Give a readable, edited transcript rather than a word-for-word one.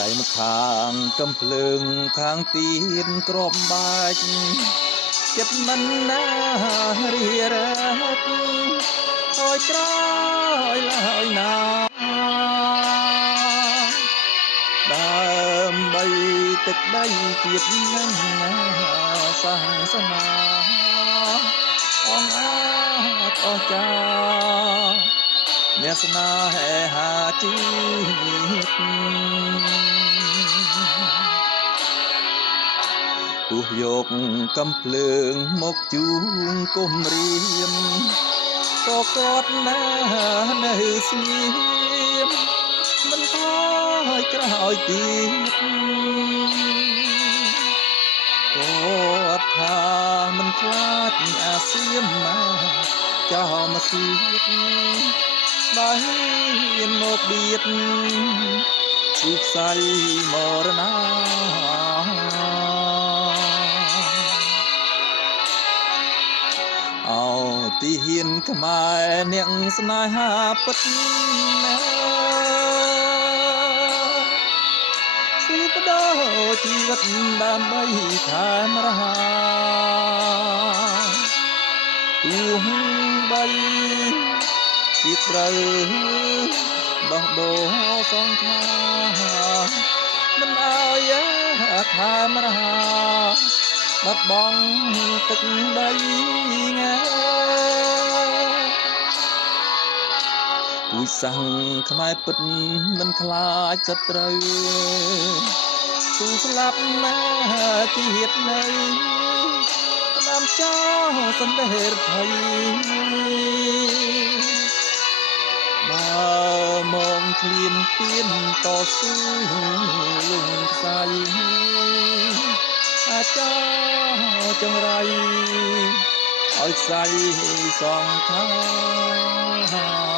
ដៃម្ខាងកំភ្លើងខាងទៀតក្របបាច់ចិត្តមិនណារីរ៉ាត់ហើយក្រោយឡើយណាដើម្បីទឹកដីទៀតនឹងសាសនាអងអាចអស្ចារ្យអ្នកស្នេហាជាតិទោះយកកំភ្លើងមកជូនគុំរៀមក៏គាត់ណានៅស្ងៀមមិនថយក្រោយទៀតគាត់ថាមិនខ្លាចអាសៀមមកចោលមកទៀតបើហ៊ានមកបៀតទូផ្សៃមរណាអោទីហ៊ានខ្មែរអ្នកស្នេហាពិតណាស៊ីបដោជីវិតដើម្បីខែមរហាទូបីពីត្រូវដោះដូរសងខាមិនអើយខែមរហាបាត់បង់ទឹកដីងាពួកសាំងខ្មែរពិតមិនខ្លាចសត្រូវទូស្លាប់ណាទៀតនៅផ្ដាំចោលសន្តិរភ័យបើមកឃ្លានពៀនតស៊ូលំខ្សៃអាចោចង្រៃឲ្យខ្សៃសងខា